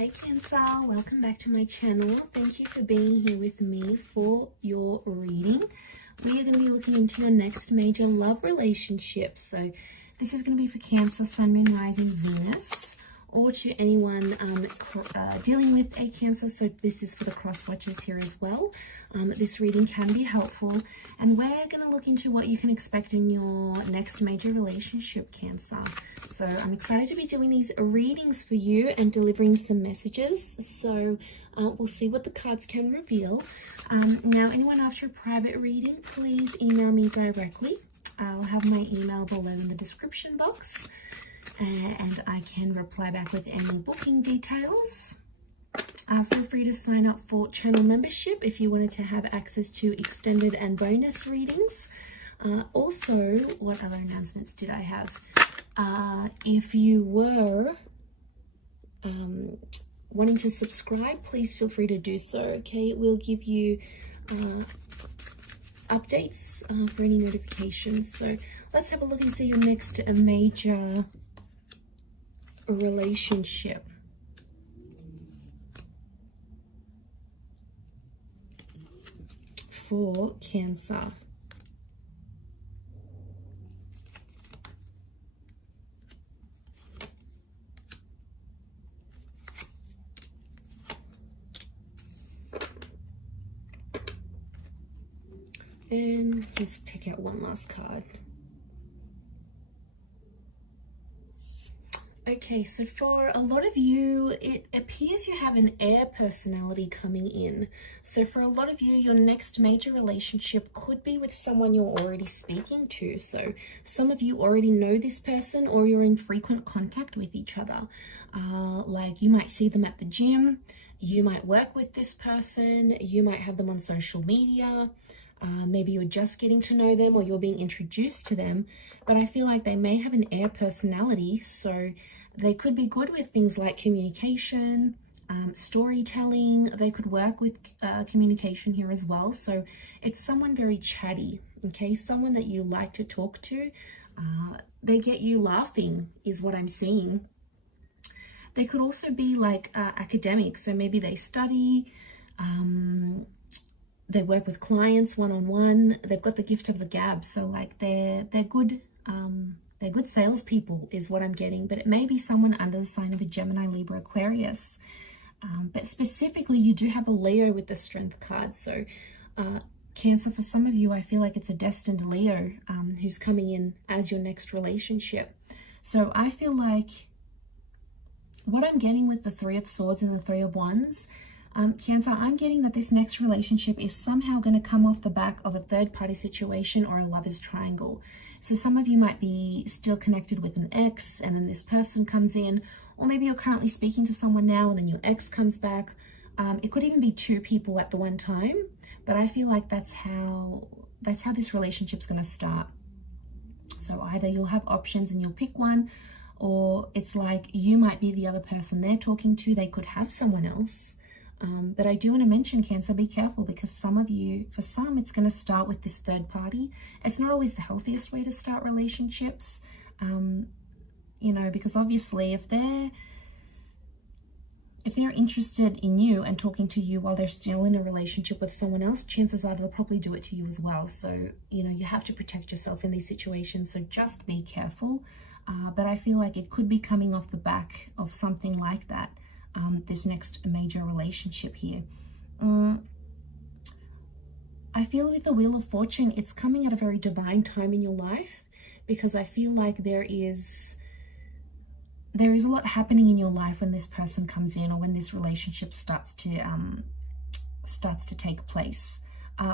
Hey Cancer, welcome back to my channel. Thank you for being here with me for your reading. We are going to be looking into your next major love relationship. So this is going to be for Cancer, Sun, Moon, Rising, Venus, or to anyone dealing with a Cancer. So this is for the cross watchers here as well. This reading can be helpful, and we're going to look into what you can expect in your next major relationship, Cancer. So I'm excited to be doing these readings for you and delivering some messages. So we'll see what the cards can reveal. Now, anyone after a private reading, please email me directly. I'll have my email below in the description box, and I can reply back with any booking details. Feel free to sign up for channel membership if you wanted to have access to extended and bonus readings. Also, what other announcements did I have? If you were wanting to subscribe, please feel free to do so. Okay, it will give you updates for any notifications. So let's have a look and see your next major relationship. For Cancer. And let's take out one last card. Okay, so for a lot of you, it appears you have an air personality coming in. So for a lot of you, your next major relationship could be with someone you're already speaking to. So some of you already know this person, or you're in frequent contact with each other. Like you might see them at the gym, you might work with this person, you might have them on social media. Maybe you're just getting to know them, or you're being introduced to them, but I feel like they may have an air personality, so they could be good with things like communication, storytelling. They could work with communication here as well. So it's someone very chatty, okay? Someone that you like to talk to. They get you laughing is what I'm seeing. They could also be like academics, so maybe they study, they work with clients one-on-one. They've got the gift of the gab, so like they're good salespeople is what I'm getting. But it may be someone under the sign of a Gemini, Libra, Aquarius. But specifically, you do have a Leo with the Strength card. So Cancer, for some of you, I feel like it's a destined Leo who's coming in as your next relationship. So I feel like what I'm getting with the Three of Swords and the Three of Wands, Cancer, I'm getting that this next relationship is somehow going to come off the back of a third-party situation or a lover's triangle. So some of you might be still connected with an ex, and then this person comes in, or maybe you're currently speaking to someone now and then your ex comes back. It could even be two people at the one time, but I feel like that's how this relationship's going to start. So either you'll have options and you'll pick one, or it's like you might be the other person they're talking to. They could have someone else. But I do want to mention, Cancer, be careful, because some of you, for some, it's going to start with this third party. It's not always the healthiest way to start relationships, you know, because obviously if they're interested in you and talking to you while they're still in a relationship with someone else, chances are they'll probably do it to you as well. So, you know, you have to protect yourself in these situations. So just be careful. But I feel like it could be coming off the back of something like that. This next major relationship here. I feel with the Wheel of Fortune, it's coming at a very divine time in your life, because I feel like there is a lot happening in your life when this person comes in, or when this relationship starts to take place.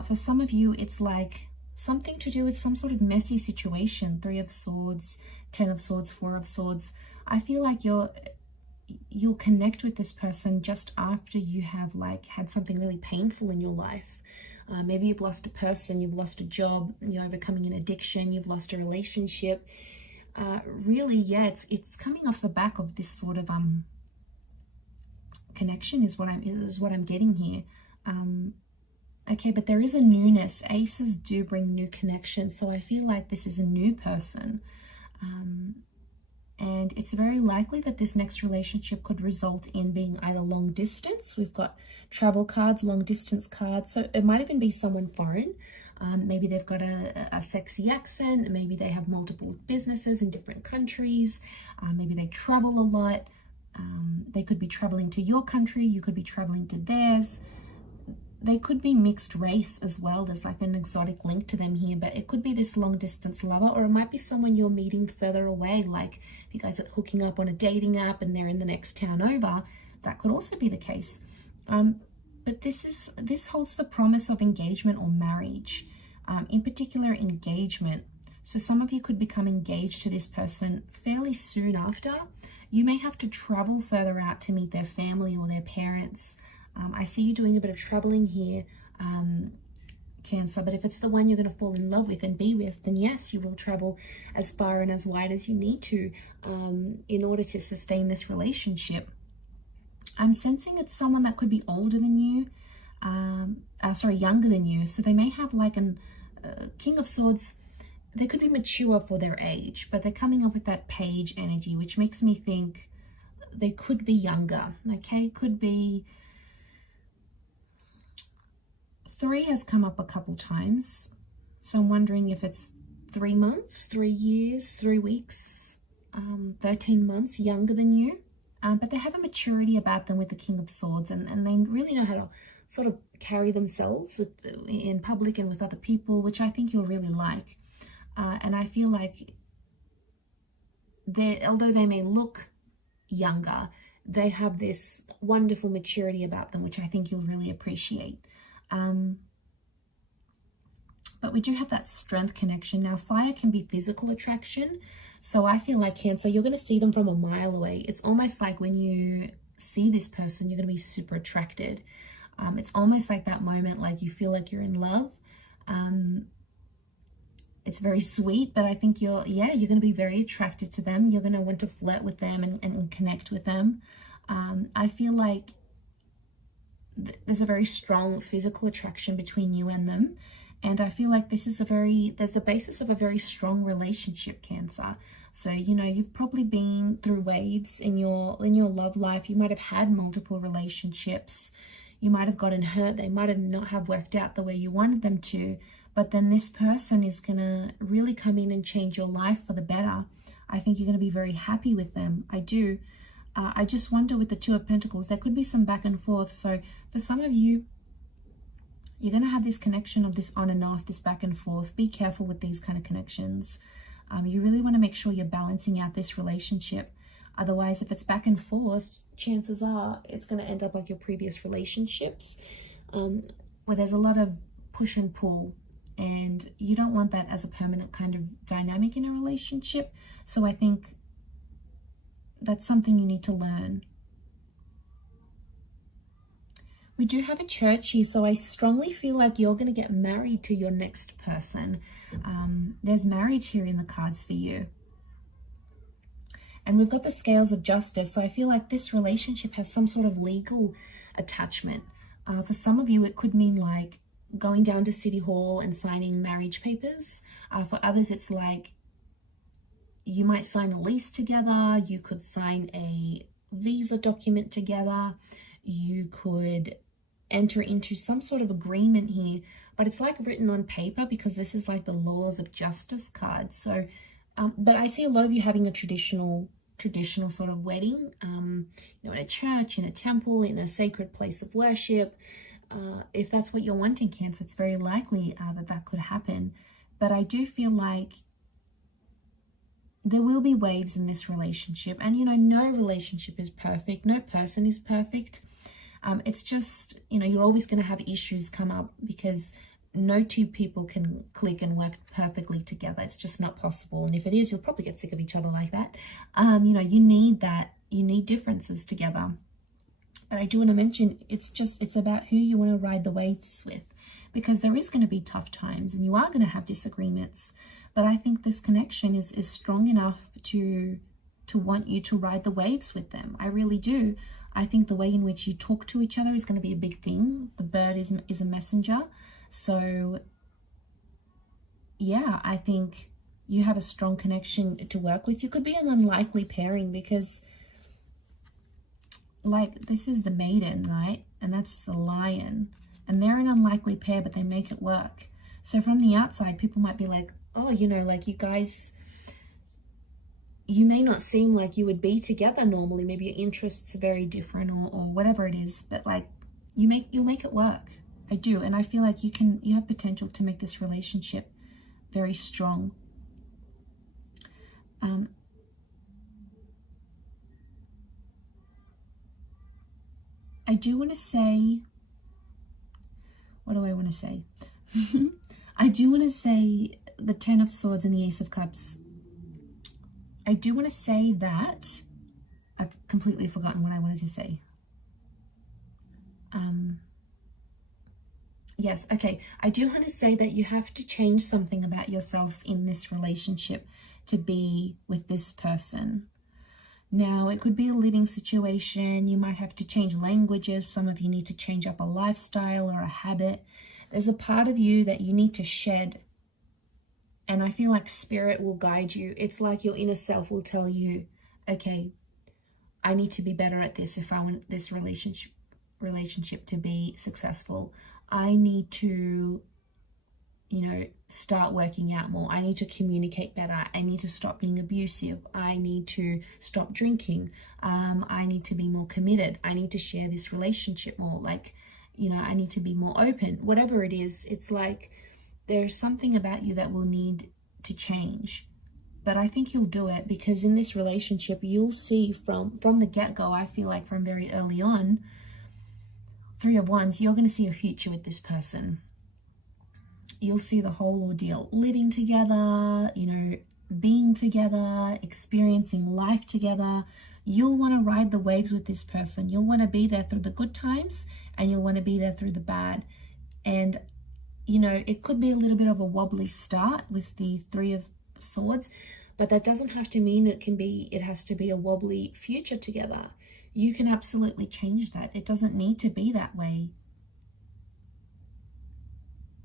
For some of you, it's like something to do with some sort of messy situation. Three of Swords, Ten of Swords, Four of Swords. I feel like you'll connect with this person just after you have like had something really painful in your life. Maybe you've lost a person, you've lost a job, you're overcoming an addiction, you've lost a relationship. Really, yeah, it's coming off the back of this sort of connection is what I'm getting here. Okay, but there is a newness. Aces do bring new connection, so I feel like this is a new person. And it's very likely that this next relationship could result in being either long distance. We've got travel cards, long distance cards. So it might even be someone foreign. Maybe they've got a sexy accent. Maybe they have multiple businesses in different countries. Maybe they travel a lot. They could be traveling to your country. You could be traveling to theirs. They could be mixed race as well. There's like an exotic link to them here, but it could be this long distance lover, or it might be someone you're meeting further away. Like if you guys are hooking up on a dating app and they're in the next town over, that could also be the case. But this holds the promise of engagement or marriage, in particular engagement. So some of you could become engaged to this person fairly soon after. You may have to travel further out to meet their family or their parents. I see you doing a bit of traveling here, Cancer, but if it's the one you're going to fall in love with and be with, then yes, you will travel as far and as wide as you need to in order to sustain this relationship. I'm sensing it's someone that could be older than you, younger than you. So they may have like an King of Swords. They could be mature for their age, but they're coming up with that page energy, which makes me think they could be younger, okay? Could be... 3 has come up a couple times, so I'm wondering if it's 3 months, 3 years, 3 weeks, 13 months younger than you. But they have a maturity about them with the King of Swords, and they really know how to sort of carry themselves in public and with other people, which I think you'll really like. And I feel like although they may look younger, they have this wonderful maturity about them, which I think you'll really appreciate. But we do have that strength connection. Now, fire can be physical attraction. So I feel like Cancer, you're going to see them from a mile away. It's almost like when you see this person, you're going to be super attracted. It's almost like that moment, like you feel like you're in love. It's very sweet, but I think you're going to be very attracted to them. You're going to want to flirt with them and connect with them. I feel like there's a very strong physical attraction between you and them. And I feel like there's the basis of a very strong relationship, Cancer. So, you've probably been through waves in your love life. You might have had multiple relationships. You might have gotten hurt. They might have not have worked out the way you wanted them to. But then this person is going to really come in and change your life for the better. I think you're going to be very happy with them. I do. I just wonder with the Two of Pentacles, there could be some back and forth. So for some of you, you're going to have this connection of this on and off, this back and forth. Be careful with these kind of connections. You really want to make sure you're balancing out this relationship. Otherwise, if it's back and forth, chances are it's going to end up like your previous relationships, where there's a lot of push and pull. And you don't want that as a permanent kind of dynamic in a relationship. So I think that's something you need to learn. We do have a church here, so I strongly feel like you're going to get married to your next person. There's marriage here in the cards for you. And we've got the scales of justice, so I feel like this relationship has some sort of legal attachment. For some of you, it could mean like going down to City Hall and signing marriage papers. For others, it's like you might sign a lease together. You could sign a visa document together. You could enter into some sort of agreement here, but it's like written on paper because this is like the laws of justice card. So, but I see a lot of you having a traditional sort of wedding, in a church, in a temple, in a sacred place of worship. If that's what you're wanting, Cancer, it's very likely that could happen. But I do feel like there will be waves in this relationship. And, no relationship is perfect. No person is perfect. It's just, you're always going to have issues come up because no two people can click and work perfectly together. It's just not possible. And if it is, you'll probably get sick of each other like that. You need that. You need differences together. But I do want to mention, it's about who you want to ride the waves with, because there is going to be tough times and you are going to have disagreements. But I think this connection is strong enough to want you to ride the waves with them. I really do. I think the way in which you talk to each other is going to be a big thing. The bird is a messenger. So yeah, I think you have a strong connection to work with. You could be an unlikely pairing because, like, this is the maiden, right? And that's the lion. And they're an unlikely pair, but they make it work. So from the outside, people might be like, oh, you know, like you guys, you may not seem like you would be together normally. Maybe your interests are very different or whatever it is, but like you'll make it work. I do. And I feel like you have potential to make this relationship very strong. I do want to say, what do I want to say? I do want to say the Ten of Swords and the Ace of Cups. I do want to say that I've completely forgotten what I wanted to say. Yes, okay. I do want to say that you have to change something about yourself in this relationship to be with this person. Now, it could be a living situation. You might have to change languages. Some of you need to change up a lifestyle or a habit. There's a part of you that you need to shed. And I feel like spirit will guide you. It's like your inner self will tell you, okay, I need to be better at this if I want this relationship to be successful. I need to, you know, start working out more. I need to communicate better. I need to stop being abusive. I need to stop drinking. I need to be more committed. I need to share this relationship more. Like, you know, I need to be more open. Whatever it is, it's like there's something about you that will need to change. But I think you'll do it because in this relationship, you'll see from the get-go, I feel like from very early on, Three of Wands, you're going to see a future with this person. You'll see the whole ordeal, living together, you know, being together, experiencing life together. You'll want to ride the waves with this person. You'll want to be there through the good times and you'll want to be there through the bad. And, you know, it could be a little bit of a wobbly start with the Three of Swords, but that doesn't have to mean it has to be a wobbly future together. You can absolutely change that. It doesn't need to be that way.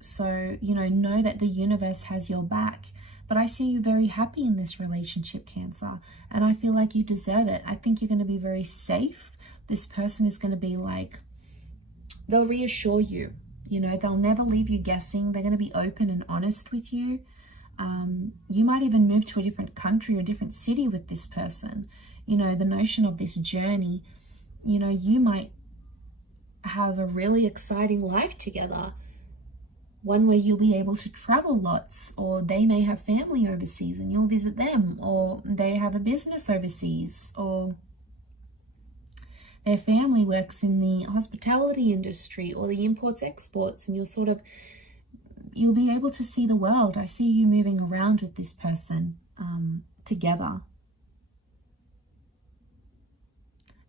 So, you know that the universe has your back. But I see you very happy in this relationship, Cancer. And I feel like you deserve it. I think you're going to be very safe. This person is going to be like, they'll reassure you. You know, they'll never leave you guessing. They're going to be open and honest with you. You might even move to a different country or a different city with this person. You know, the notion of this journey, you know, you might have a really exciting life together. One where you'll be able to travel lots, or they may have family overseas and you'll visit them, or they have a business overseas, or their family works in the hospitality industry or the imports exports, and you'll be able to see the world. I see you moving around with this person together.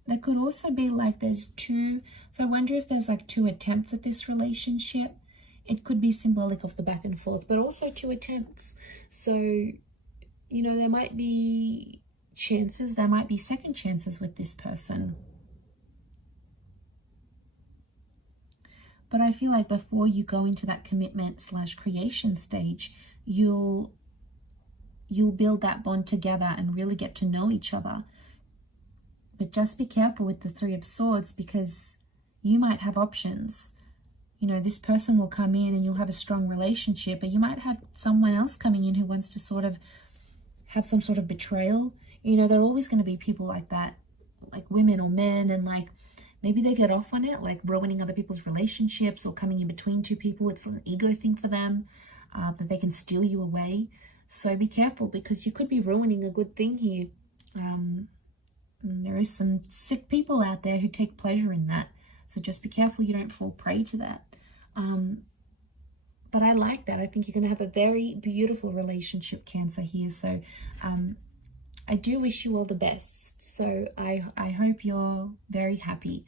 There could also be like there's two, so I wonder if there's like two attempts at this relationship. It could be symbolic of the back and forth, but also two attempts. So, you know, there might be chances, there might be second chances with this person. But I feel like before you go into that commitment / creation stage, you'll build that bond together and really get to know each other. But just be careful with the Three of Swords because you might have options. You know, this person will come in and you'll have a strong relationship, but you might have someone else coming in who wants to sort of have some sort of betrayal. You know, there are always going to be people like that, like women or men, and like maybe they get off on it, like ruining other people's relationships or coming in between two people. It's an ego thing for them, that they can steal you away. So be careful because you could be ruining a good thing here. There is some sick people out there who take pleasure in that. So just be careful you don't fall prey to that. But I like that. I think you're going to have a very beautiful relationship, Cancer, here. So I do wish you all the best. So I hope you're very happy.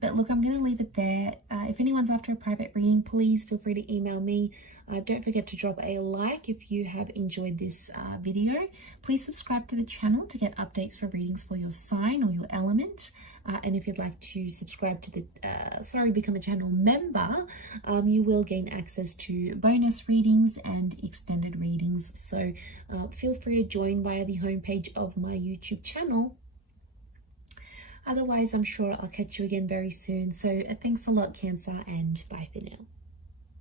But look, I'm going to leave it there. If anyone's after a private reading, please feel free to email me. Don't forget to drop a like if you have enjoyed this video. Please subscribe to the channel to get updates for readings for your sign or your element. And if you'd like to subscribe to the, become a channel member, you will gain access to bonus readings and extended readings. So feel free to join via the homepage of my YouTube channel. Otherwise, I'm sure I'll catch you again very soon. So thanks a lot, Cancer, and bye for now.